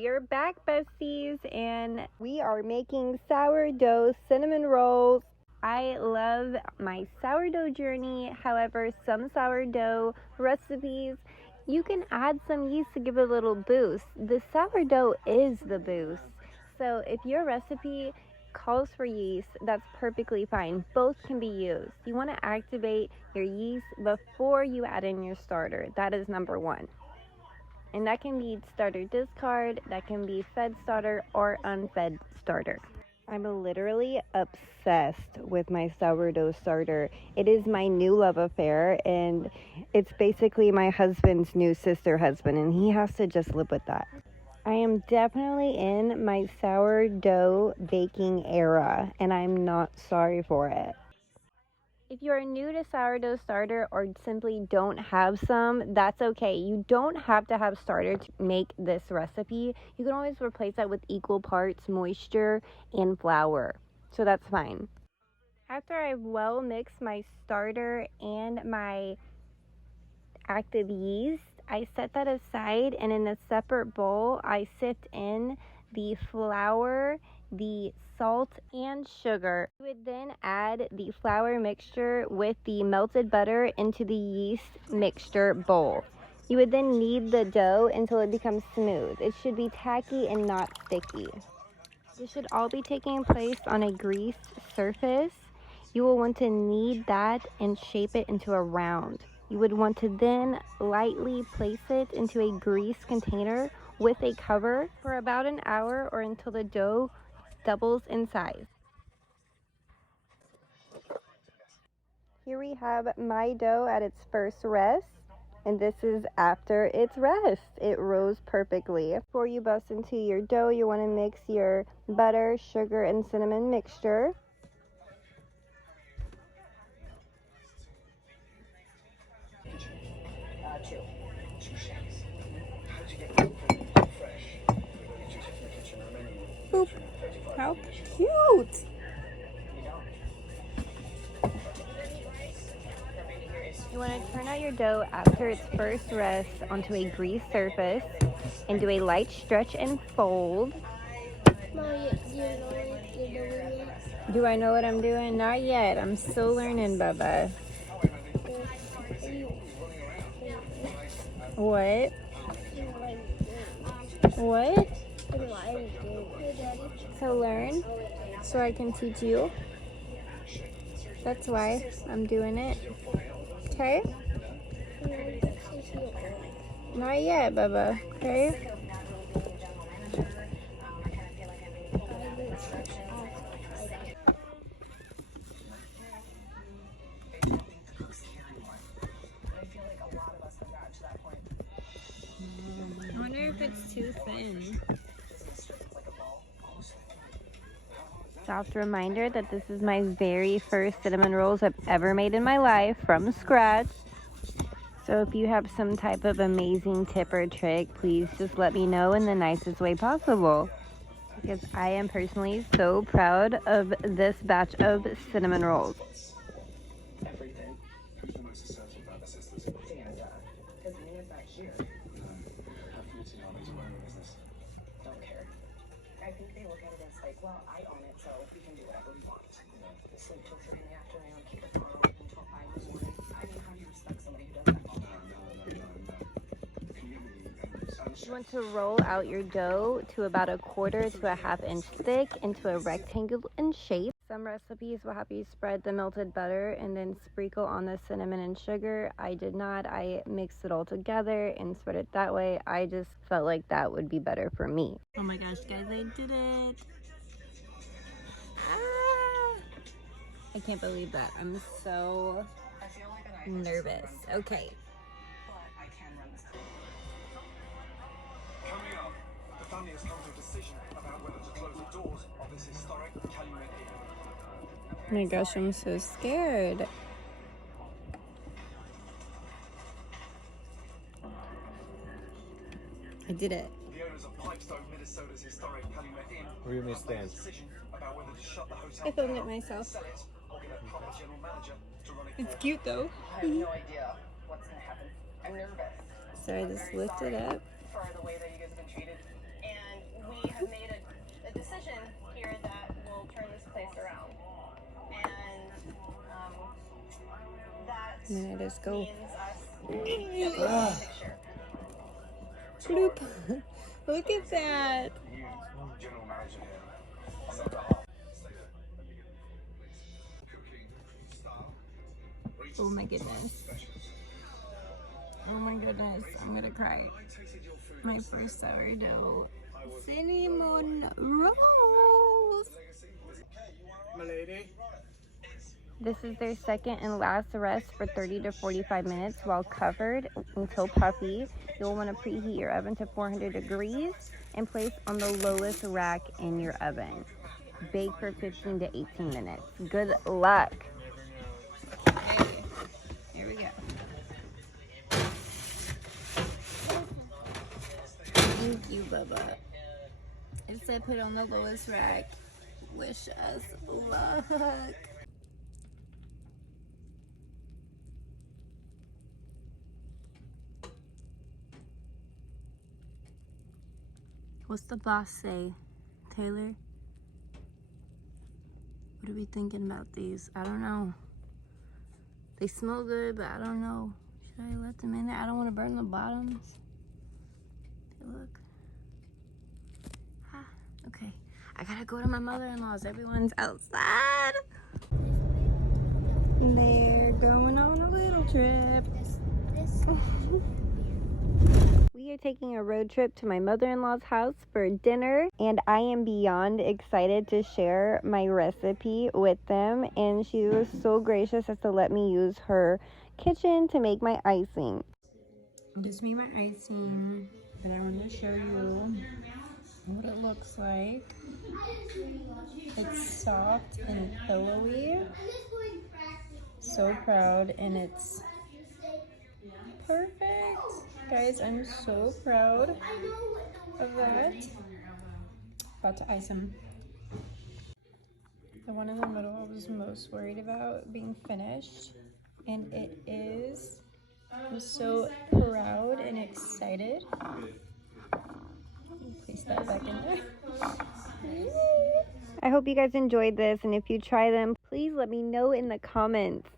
We are back, besties, and we are making sourdough cinnamon rolls. I love my sourdough journey. However, some sourdough recipes, you can add some yeast to give it a little boost. The sourdough is the boost. So if your recipe calls for yeast, that's perfectly fine. Both can be used. You want to activate your yeast before you add in your starter. That is number one. And that can be starter discard, that can be fed starter or unfed starter. I'm literally obsessed with my sourdough starter. It is my new love affair, and it's basically my husband's new sister husband, and he has to just live with that. I am definitely in my sourdough baking era, and I'm not sorry for it. If you are new to sourdough starter or simply don't have some, that's okay. You don't have to have starter to make this recipe. You can always replace that with equal parts moisture and flour. So that's fine. After I've well mixed my starter and my active yeast, I set that aside, and in a separate bowl, I sift in the flour, the salt, and sugar. You would then add the flour mixture with the melted butter into the yeast mixture bowl. You would then knead the dough until it becomes smooth. It should be tacky and not sticky. This should all be taking place on a greased surface. You will want to knead that and shape it into a round. You would want to then lightly place it into a greased container with a cover for about an hour or until the dough doubles in size. Here we have my dough at its first rest, and this is after its rest. It rose perfectly. Before you bust into your dough, you want to mix your butter, sugar, and cinnamon mixture. Boop. How cute! You want to turn out your dough after its first rest onto a greased surface and do a light stretch and fold. Do I know what I'm doing? Not yet. I'm still learning, Bubba. What? What? To learn, so I can teach you. That's why I'm doing it. Okay? Not yet, Bubba. Okay? I wonder if it's too thin. Soft reminder that this is my very first cinnamon rolls I've ever made in my life from scratch. So if you have some type of amazing tip or trick, please just let me know in the nicest way possible, because I am personally so proud of this batch of cinnamon rolls. Everything. Almost a certain purposes. Because Nina's not here. How can you see all these running a business? Don't care. I think they look at it as like, well, I own it, so we can do whatever we want. Sleep till 3 in the afternoon, keep the car open until 5 in the morning. I mean, how do you respect somebody who does that? No. Community. You want to roll out your dough to about 1/4 to a 1/2 inch thick into a rectangle in shape. Some recipes will have you spread the melted butter and then sprinkle on the cinnamon and sugar. I did not. I mixed it all together and spread it that way. I just felt like that would be better for me. Oh my gosh, guys, I did it. I can't believe that. I'm so nervous. Okay. Coming up, the family has come to a decision about whether to close the doors of this historic Calumet Inn. Oh my gosh, I'm so scared. I did it. The owners of Pipestone, Minnesota's historic Calumet Inn Where you may have made a stand. decision about whether to shut the hotel I filmed it down, myself. sell it, or get a proper general manager to run it. It's cute though. I have no idea what's going to happen. I'm nervous. So I just lifted it up. For the way that you guys have been treated. And And then I just go Ah. bloop. Look at that. General manager here. On their behalf. Oh my goodness. Oh my goodness. I'm gonna cry. My first sourdough cinnamon rolls. My lady. This is their second and last rest for 30 to 45 minutes while covered until puffy. You'll want to preheat your oven to 400 degrees and place on the lowest rack in your oven. Bake for 15 to 18 minutes. Good luck. Okay, here we go. Thank you, Bubba. It said put on the lowest rack. Wish us luck. What's the boss say, Taylor? What are we thinking about these? I don't know. They smell good, but I don't know. Should I let them in there? I don't want to burn the bottoms. Hey, look. Ah, okay. I gotta go to my mother-in-law's. Everyone's outside. They're going on a little trip. We are taking a road trip to my mother-in-law's house for dinner, and I am beyond excited to share my recipe with them. And she was so gracious as to let me use her kitchen to make my icing. Just made my icing, but I want to show you what it looks like. It's soft and pillowy. So proud, and it's perfect. Guys, I'm so proud of that. About to ice them. The one in the middle I was most worried about being finished, and it is. I'm so proud and excited. Place that back in there. I hope you guys enjoyed this, and if you try them, please let me know in the comments.